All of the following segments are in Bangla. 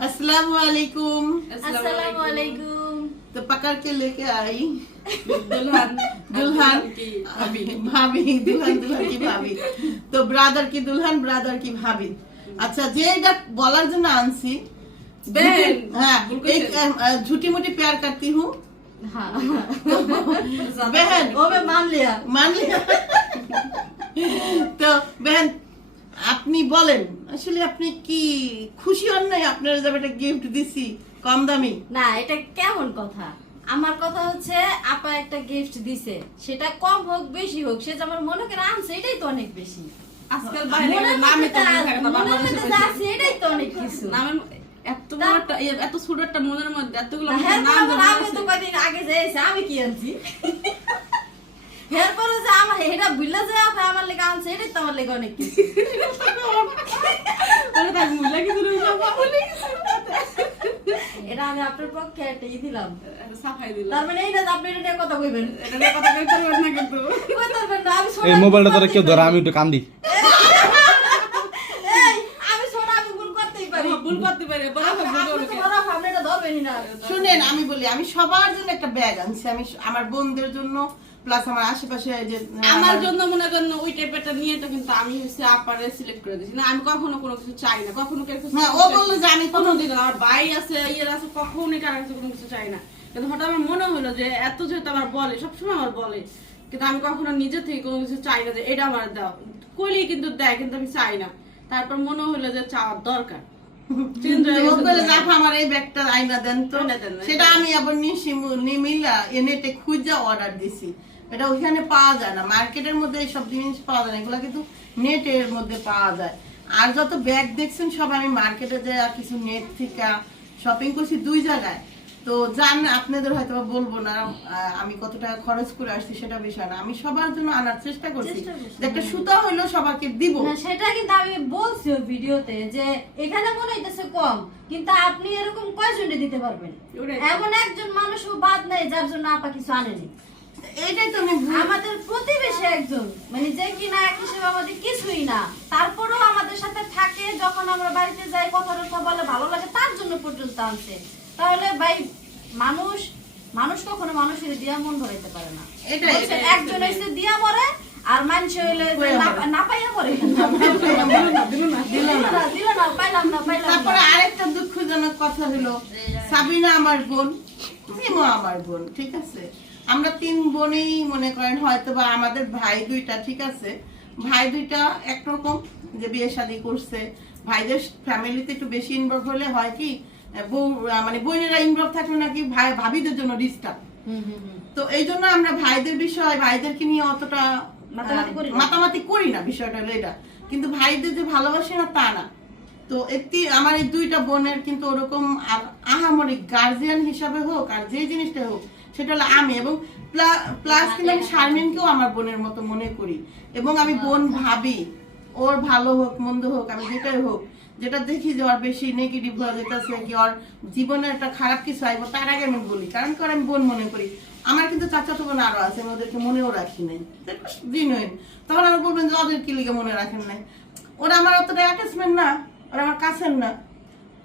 अस्सलाम वालेकुम अस्सलाम वालेकुम तो पकड़ के लेके आई दुल्हन दुल्हन की भाभी ভাবি দুলহান দুলহান কি ভাবি তো ব্রাদার কি দুলহান ব্রাদার কি ভাবি আচ্ছা যে এটা বলার জন্য আনছি बहन হ্যাঁ बिल्कुल एक सही। झूठी मोटी प्यार करती हूँ हाँ बहन वो मैं मान लिया মান লিয়া তো বেহেন আপনি বলেন আসলে আপনি কি খুশি হন নাই? আপনার যে আমি একটা গিফট দিছি কম দামি না এটা কেমন কথা? আমার কথা হচ্ছে আপা একটা গিফট দিছে। সেটা কম হোক বেশি হোক সে যে আমার মনে করে আনছে এটাই তো অনেক বেশি। আজকাল বাইরে নামে তো যা আছে এটাই তো অনেক কিছু। নামের এত বড় এত ছোট একটা মনের মধ্যে এতগুলো হ্যাঁ নাম আমি তো কয়দিন আগে যাইছে আমি কি আনছি? এরপরে যে আমার এটা বুঝলা যে আমার লেগে আনছে এটাই তো আমার লেগে অনেক কিছু? এটা আমি আপনার পক্ষে একটা ই দিলাম। সাফাই দিল তার মানে এইটা আপনি এটা নিয়ে কথা কইবেন। এটা নিয়ে কথা কেউ করবেন না কিন্তু। কই পারবেন না আমি এই মোবাইলটা তোরা কেউ ধরে আমি একটু কান্দি। এই আমি সোনা আমি ভুল করতেই পারি। ভুল করতে পারে বড় আপনি ভুল আপনি করবে তো বড় আপনি এটা ধরবেনই না। শুনেন আমি বলি আমি সবার জন্য একটা ব্যাগ আনছি। আমি আমার বোনদের জন্য প্লাস আমার আশেপাশে যে আমার জন্য মনে করেন ওই টাইপেরটা নিয়ে তো কিন্তু আমি হচ্ছে আপারে সিলেক্ট করে দিয়েছি। না আমি কখনো কোনো কিছু চাই না কখনো কেউ হ্যাঁ, ও বলল যে আমি কোনো দিন আমার ভাই আছে ইয়ের আছে কখনোই কারও কাছে কোনো কিছু চাই না। কিন্তু হঠাৎ আমার মনে হলো যে এত যেহেতু আমার বলে সবসময় আমার বলে। কিন্তু আমি কখনো নিজে থেকে কোনো কিছু চাই না যে এটা আমার দাও। কইলেই কিন্তু দেয় কিন্তু আমি চাই না। তারপর মনে হলো যে চাওয়ার দরকার। আমার এই ব্যাগটা আইনা দেন তো। সেটা আমি আবার নিমিলা এনেটে খুঁজা অর্ডার দিছি। এটা ওইখানে পাওয়া যায় না। মার্কেটের মধ্যে এইসব জিনিস পাওয়া যায় না। এগুলো কিন্তু নেটের মধ্যে পাওয়া যায়। আর যত ব্যাগ দেখছেন সব আমি মার্কেটে যে আর কিছু নেট থেকে শপিং করছি দুই জায়গায়। তো জান আপনাদের হয়তো বলব না আমি কত টাকা খরচ করে আসছি সেটা বিষয় না। আমি সবার জন্য আনার চেষ্টা করছি। একটা সুতা হইলেও সবাইকে দিব। সেটা কিন্তু আমি বলছি ভিডিওতে যে এখানে মনে হইতেছে কম কিন্তু আপনি এরকম কয়জনে দিতে পারবেন? এমন একজন মানুষও বাদ নাই যার জন্য আপা কিছু আনেনি। এইটাই তো আমি আমাদের প্রতিবেশী একজন মানে যে কিনা এক হিসেবে আমাদের কিছুই না। তারপরেও আমাদের সাথে থাকে যখন আমরা বাড়িতে যাই কথা টথা বলে ভালো লাগে তার জন্য পর্যন্ত আনছে। তাহলে ভাই মানুষ মানুষ কখনো মানুষের দিয়া মন ভরাইতে পারে না। এটাই, এটাই, একজন এসে দিয়া মরে আর মানুষ হইলে না- পাইয়া দিল না পাইলাম না পাইলাম তারপরে আরেকটা দুঃখজনক কথা হলো সাবিনা আমার বোন মিমো আমার বোন ঠিক আছে? আমরা তিন বোনেই মনে করেন হয়তো বা আমাদের ভাই দুইটা ঠিক আছে? ভাই দুইটা একরকম যে বিয়ে শাদী করছে। ভাইদের ফ্যামিলিতে একটু বেশি ইনভলভ হলে হয় কি বউ মানে বোনেরা ইনভলভ থাকলে নাকি ভাই ভাবিদের জন্য ডিস্টার্ব। তো এই জন্য আমরা ভাইদের বিষয় ভাইদেরকে নিয়ে অতটা মাতামাতি করি না। মাতামাতি করি না বিষয়টা হলো এটা। কিন্তু ভাইদের যে ভালোবাসি না তা না। তো একটি আমার এই দুইটা বোনের কিন্তু ওরকম আ- আহামরি গার্জিয়ান হিসাবে হোক আর যে জিনিসটা হোক সেটা হলো আমি এবং প্লাস কিন্তু আমি শারমিনকেও আমার বোনের মতো মনে করি। এবং আমি বোন ভাবি ওর ভালো হোক মন্দ হোক আমি যেটাই হোক যেটা দেখি যে ওর বেশি নেগেটিভ হয়ে যেতেছে কি ওর জীবনে একটা খারাপ কিছু আইব তার আগে আমি বলি। কারণ কি আমি বোন মনে করি। আমার কিন্তু চাচাতো বোন আরও আছে আমি ওদেরকে মনেও রাখি নাই। জিনুইন তখন আমি বলবেন যে ওদের কি লিগে মনে রাখেন নাই? ওরা আমার অতটা অ্যাটাচমেন্ট না ওরা আমার কাছের না।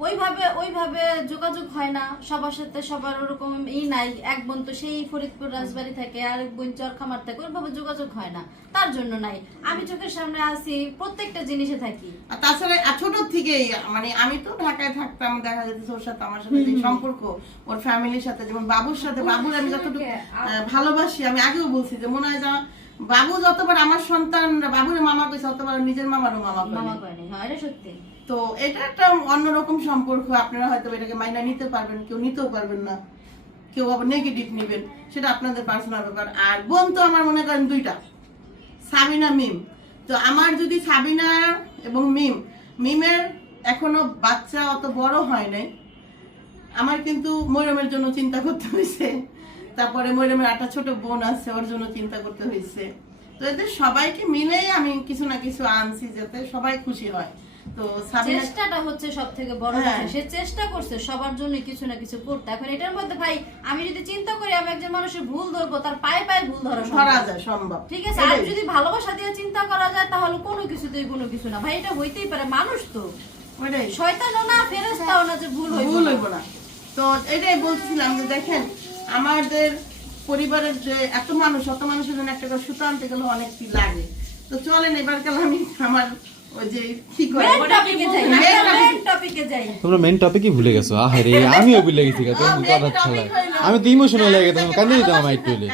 ওইভাবে ওইভাবে যোগাযোগ হয় না। সবার সাথে সবার ওরকম ই নাই। এক বোন তো সেই ফরিদপুর রাজবাড়ি থাকে আর এক বোন চরখামার থাকে ওইভাবে যোগাযোগ হয় না। তার জন্য নাই। আমি চোখের সামনে আসি প্রত্যেকটা জিনিসে থাকি। আর তাছাড়া আর ছোট থেকেই মানে আমি তো ঢাকায় থাকতাম দেখা যেত ওর সাথে আমার সাথে যে সম্পর্ক ওর ফ্যামিলির সাথে যেমন বাবুর সাথে বাবুর আমি যতটুকু ভালোবাসি আমি আগেও বলছি যে মনে হয় যা বাবু যতবার আমার সন্তান বাবুর মামা কইছে ততবার নিজের মামারও মামা মামা কয়নি হ্যাঁ এটা সত্যি। তো এটা একটা অন্যরকম সম্পর্ক। আপনারা হয়তো এটাকে মাইনা নিতে পারবেন, কেউ নিতেও পারবেন না। কেউ আবার নেগেটিভ নেবেন, সেটা আপনাদের পার্সোনাল ব্যাপার। আর বোন তো আমার মনে করেন দুইটা, সাবিনা, মিম। তো আমার যদি সাবিনা এবং মিম, মিমের এখনও বাচ্চা অত বড় হয় নাই। আমার কিন্তু ময়রমের জন্য চিন্তা করতে হয়েছে তারপরে ময়রমের একটা ছোট বোন আছে, ওর জন্য চিন্তা করতে হয়েছে তো এদের সবাইকে মিলেই আমি কিছু না কিছু আনছি, যাতে সবাই খুশি হয়। তো চেষ্টাটা হচ্ছে সব বড় হ্যাঁ। সে চেষ্টা করছে সবার জন্য কিছু না কিছু করতে। এখন এটার মধ্যে ভাই আমি যদি চিন্তা করি আমি একজন মানুষের ভুল ধরবো তার পায়ে পায়ে ভুল ধরা ধরা যায় সম্ভব। ঠিক আছে? আর এটাই। যদি ভালোবাসা দিয়ে চিন্তা করা যায় তাহলে কোনো কিছুতেই কোনো কিছু না। ভাই এটা হইতেই পারে মানুষ তো। ওইটাই। শয়তানও না ফেরেশতাও না যে ভুল হইব ভুল হইব না। তো এটাই বলছিলাম যে দেখেন আমাদের পরিবারের যে এত মানুষ অত মানুষের জন্য একটা করে সুতো আনতে গেলে অনেক কি লাগে। তো চলেন এবার কাল আমি আমার মেন মেন তোমরা মেন টপিকই ভুলে গেছো। আরে আমিও ভুলে গেছি আমি তো ইমোশনাল হয়ে গেছি কান্দে দিতাম আমার একটু হলে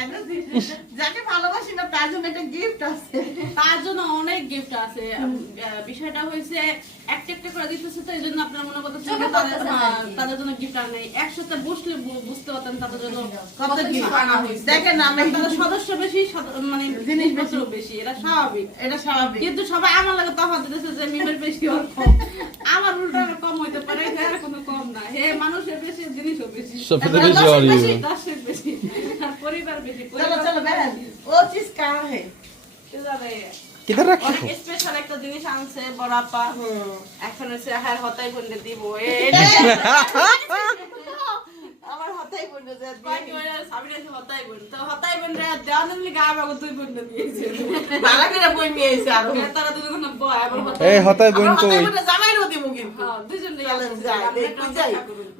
যাকে ভালোবাসি না তার জন্য একটা গিফট আছে। তার জন্য অনেক গিফট আছে। বিষয়টা হয়েছে একটা একটা করে দিতেছে তো এই জন্য আপনার মনে করতেছে তাদের- পড়তেছে না আর কি। তাদের জন্য গিফট আর নেই। একসাথে বসলে বুঝতে পারতেন তাদের জন্য কত কত আনা হয়েছে। দেখেন তাদের সদস্য বেশি মানে জিনিস জিনিসপত্র বেশি। এটা স্বাভাবিক। এটা স্বাভাবিক। কিন্তু সবাই আমার লাগে তফাৎ দিতেছে যে মিমের বেশি ওর কম। আমার উল্টা কম হইতে পারে এর কোনো কম না। হে মানুষের বেশি জিনিসও বেশি। সবচেয়ে বেশি কিধর অনেক স্পেশাল একটা জিনিস আনছে বড় আপা এখন হচ্ছে হ্যাঁ হতাই বন্ধে দিব আমার হাতেই বন্ধু যে হতাই বোন তো হতাই বোন দেওয়ার লিগে আমাকে দুই বোন দিয়েছে ভাড়া করে বই নিয়ে এসে আরও তারা আবার এই হতাই কই জামাইরও দিমু কিন্তু হ্যাঁ যাই দেখ খুঁজাই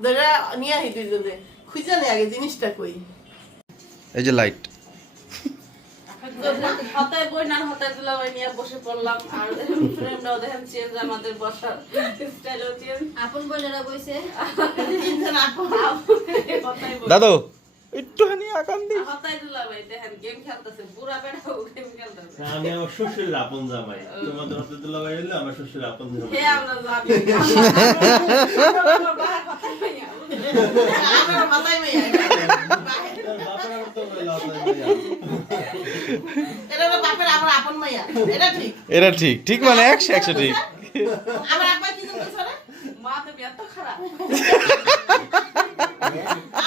ধরে নিয়ে আহি দুইজনে খুঁজা নে আগে জিনিসটা কই এই যে লাইট হতায় বই না হতায় তুলা বই নিয়ে বসে পড়লাম আর ফ্রেমটাও দেখেন চেঞ্জ আমাদের বসার স্টাইলও চেঞ্জ আপন বোনেরা বইছে। তিনজন আপু দাদু একটুখানি আকান দি। হতায় তুলা ভাই দেখেন গেম খেলতেছে বুড়া বেড়াও গেম খেলতেছে। আমি আমার শ্বশুরের আপন জামাই। তোমাদের হাতে দুলা ভাই হইল আমার শ্বশুরের আপন জামাই। হে আমরা যাবি আমরা বাহার হতায় ভাইয়া আমার নাই ভাইয়া। এটা ঠিক? ঠিক। ঠিক মানে একশো একশো ঠিক। আমার আব্বা কি মা তুমি এত খারাপ।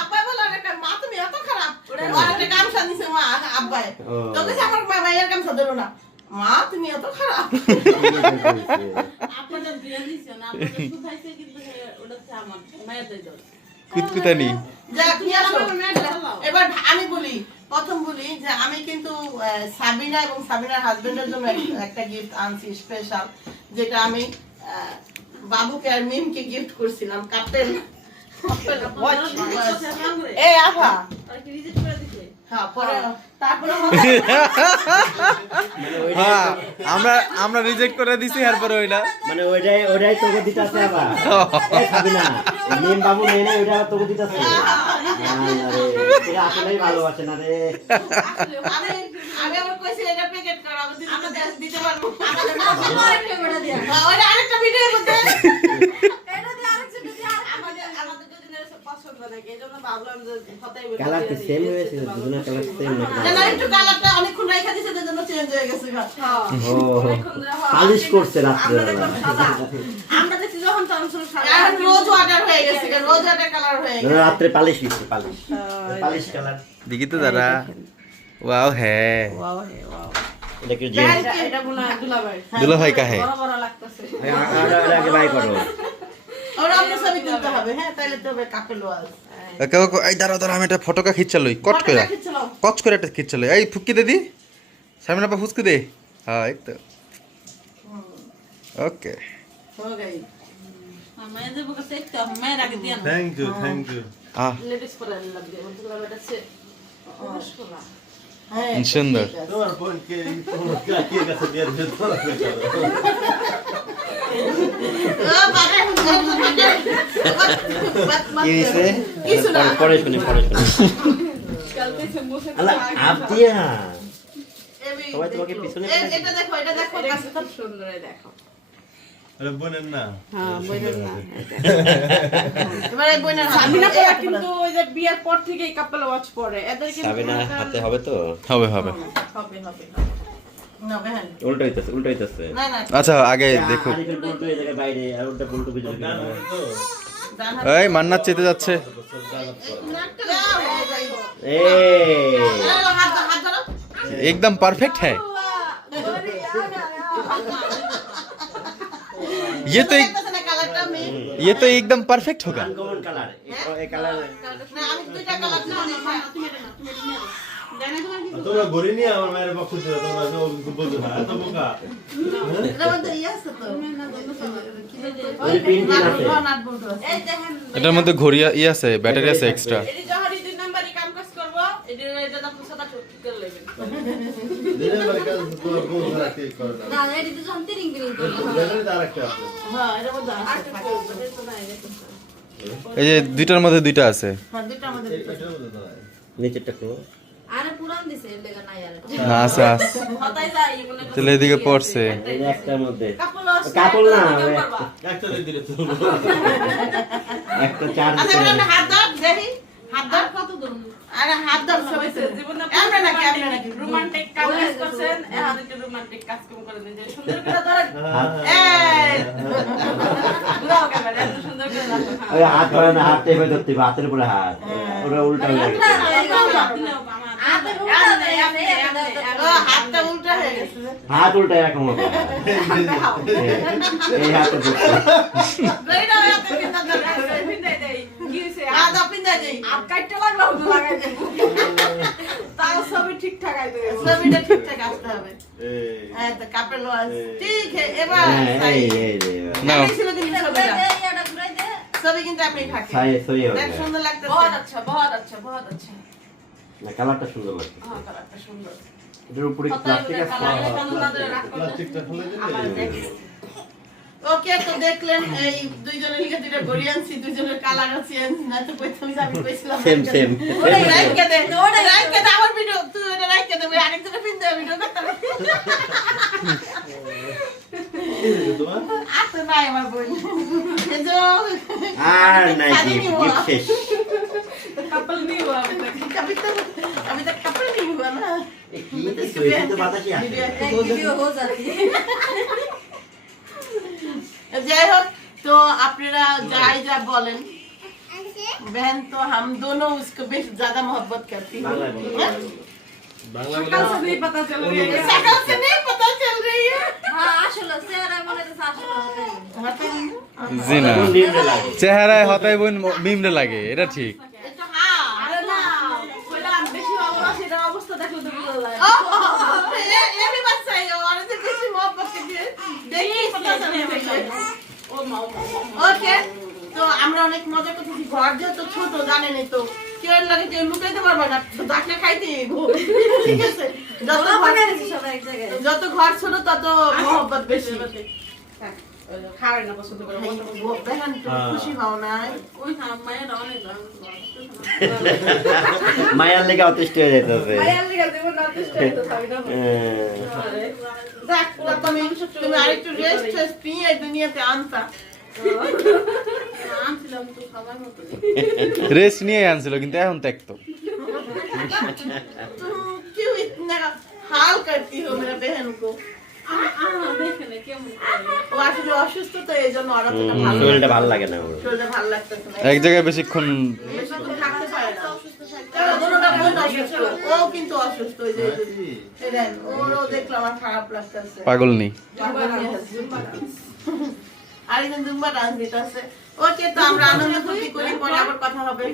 আব্বা বলে একটা মা তুমি এত খারাপ। আর একটা গামছা দিছে মা আব্বাই। তো কাছে আমার মা মায়ের গামছা ধরো না। মা তুমি এত খারাপ। আপনাদের বিয়ে দিছে না আপনাদের শুধাইছে কিন্তু ওটা হচ্ছে আমার মায়ের দাই কুতকুতানি। যাক নিয়ে আসো। এবার আমি বলি প্রথম বলি যে আমি কিন্তু সাবিনা এবং সাবিনার হাজবেন্ডের জন্য একটা গিফট আনছি স্পেশাল যেটা আমি বাবুকে আর মিমকে গিফট করছিলাম কাপেল এই আভা। আর কি রিজেক্ট করে দিছে? হ্যাঁ পরে তারপরে হ্যাঁ আমরা আমরা রিজেক্ট করে দিছি এরপরে ওইটা। মানে ওইটাই ওইটাই তোকে দিতেছে আবার। এই না নিম বাবু নেই না ওইটা তোকে দিতেছে। এটা আসলেই ভালোবাসে না রে। কালার কি সেম হয়েছে দুজনের কালার সেম না একটু কালারটা অনেকক্ষণ দিছে যে জন্য চেঞ্জ হয়ে গেছে ঘর। ও পালিশ করছে রাত্রে আমরা হয়ে হয়ে রাত্রে পালিশ দিচ্ছে পালিশ। পালিশ কালার দেখি তো দাদা ওয়াও হ্যাঁ। দুলা ভাই কাহে। আগে বাই করো। ফটোকা কট করে কচ করে একটা খিচ্ছালই এই ফুকি দে দি। সামনে আপা ফুসকে দে। হ্যাঁ এই তো। Okay. Thank you thank you সুন্দর পরে শুনি পরে শুনি কালকে সে মুখে আল্লাহ তো আপ দিয়া সবাই তোমাকে পিছনে এটা দেখো এটা দেখো সুন্দর, দেখো। আরে বোনের না হ্যাঁ, কিন্তু ওই যে বিয়ের পর থেকেই কাপল ওয়াচ পরে এদের কিন্তু সাবিনা হাতে হবে তো হবে হবে হবে হবে না বেহেন উল্টো হইতাছে উল্টো হইতাছে না না আচ্ছা আগে দেখো আরিফের উল্টো এই জায়গায় বাইরে আর উল্টা উল্টো পিছনে ডান হাত এই মান্নাত চেতে যাচ্ছে যাও, এই যাই। এই এই হাত ধরো, হাত ধরো একদম পারফেক্ট है ये तो एक, দেখতেছে না কালারটা আমি ये तो एकदम परफेक्ट होगा আনকমন কালার এই কালার না আমি দুইটা কালার নিয়ে নিই, হ্যাঁ। জানি তোমার কিছু তোমরা গড়ি নিয়ে আমার মায়ের পক্ষ ছিল তোমরা তো বলছো না এত বোকা এটার মধ্যে ইয়ে আছে তো ওই প্রিন্টিং আছে নাট বল্টু আছে এই দেখেন এটার মধ্যে ঘড়ি ই আছে ব্যাটারি আছে এক্সট্রা এটি যখন দুই নাম্বারই কাম কাজ করবো এটি এটা তো সাদা ঠিক করে দিনের কাজ বউ কে করে না না এটি তো আরেকটা আছে হ্যাঁ আছে। এই যে দুইটার মধ্যে দুইটা আছে হ্যাঁ মধ্যে নিচেরটা খুলো আরে পুরান দিছে এর লেগা নাই আরে না আছে আছে হতাই যায়, মনে তাহলে এদিকে পড়ছে। একটার মধ্যে কাপড় না। একটা দিলে আচ্ছা হাত দেখি হাত ধর। কত দূর? আরে হাত ধর ছবি জীবনে এমনে নাকি এমনে নাকি। রোমান্টিক কাজ করছেন এখন একটু রোমান্টিক কাজ কম করে দিন। যে সুন্দর করে ধরেন। এই। ঘুরাও ক্যামেরা সুন্দর করে রাখো হ্যাঁ। ওই হাত ধরে না হাত টেপে ধরতে হবে, হাতের উপরে হাত। হয়ে। গেছে। হাতের উল্টা হয়ে গেছে হাত উল্টা এরকম হবে এই হাতে ধরতে এইটা হাতে কিনা ধর পিন্দাই দেই, কি হইছে? হাত পিন্দা কাটতে লাগল, লাগাই দেই। তাও সবই ঠিকঠাক আইতে গেছে। ঠিকঠাক আসতে হবে। হ্যাঁ তো কাপড় লো ঠিক এবার হ্যাঁ সাই। এই এই যে নাও এই ছিল কিন্তু দে। ছবি কিন্তু আপনি থাকে সাই সই হবে। সুন্দর লাগতেছে। বহুত আচ্ছা, বহুত আচ্ছা, বহুত আচ্ছা। না কালারটা সুন্দর লাগছে হ্যাঁ, কালারটা সুন্দর। এটার উপরে প্লাস্টিক আছে। না। প্লাস্টিকটা খুলে দিলে। ওকে তো দেখলেন এই দুইজনের লিগে দুইটা গড়ি আনছি দুইজনের কালার আছে না তো কইতাম আমি কইছিলাম সেম সেম ওরে রাইকে দে ওরে রাইকে দে আমার ভিডিও তুই ওরে রাইকে দে আমি আরেকজনের পিন দে ভিডিও করতে কি আছে নাই আমার বোন যে আর নাই গিফট শেষ কাপল নিও আমি দেখ। কবিতা আমি তো নিব না কি কিছু এসে তো বাতাসই আসে ভিডিও হো যাতি যাই হোক তো আপনারা যাই যা বলেন बहन तो हम दोनों उसको बेश ज्यादा मोहब्बत करती हूँ বাংলা বলো। हाँ? বাংলা কাল से नहीं पता चल रही है शकल से नहीं पता चल रही है হ্যাঁ আসলে চেহারা মনে হচ্ছে আসলে হতে জি না কোন দিনটা লাগে চেহারায় হতাই বোন মিমরে লাগে এটা ঠিক ये तो हाँ আরে না কইলাম বেশি ভালোবাসি এটার অবস্থা দেখলে ওকে তো আমরা অনেক মজা করতেছি ঘর যেহেতু ছোট জানেনই তো। কেউ লাগে কেউ লুকাইতে পারবে না ডাকলে খাইতে। ঠিক আছে? যত ঘর ছোট তত মহব্বত বেশি। হ্যাঁ, খাওয়াই না পছন্দ করে মনটা বলবো। বেহান তুমি খুশি হও নাই ওই না মায়ের অনেক দাম মায়ার লেগে অতিষ্ঠ হয়ে যেতেছে মায়ের লিগা দেব না চেষ্টা করতে থাকি না দেখ তুমি তুমি আরেকটু রেস্ট টেস্ট নিয়ে এই দুনিয়াতে আনতা আনছিলাম তো সবার মতো রেস্ট নিয়ে আনছিল কিন্তু এখন ত্যাক্ত तुम क्यों इतना हाल करती हो मेरा बहन को শরীরটা ভালো লাগে না ওর। শরীরটা ভালো লাগতেছে না। এক জায়গায় বেশিক্ষণ বেশিক্ষণ থাকতে পারে না। তারা দুটোটা বোন অসুস্থ। ও কিন্তু যে এই দেন, ওরও দেখলাম আমার খারাপ লাগতেছে। পাগল নেই। আরেকজন জুম্বা ডান্স দিতেছে ওকে তো আমরা আনন্দ ফুর্তি করি পরে আবার কথা হবে।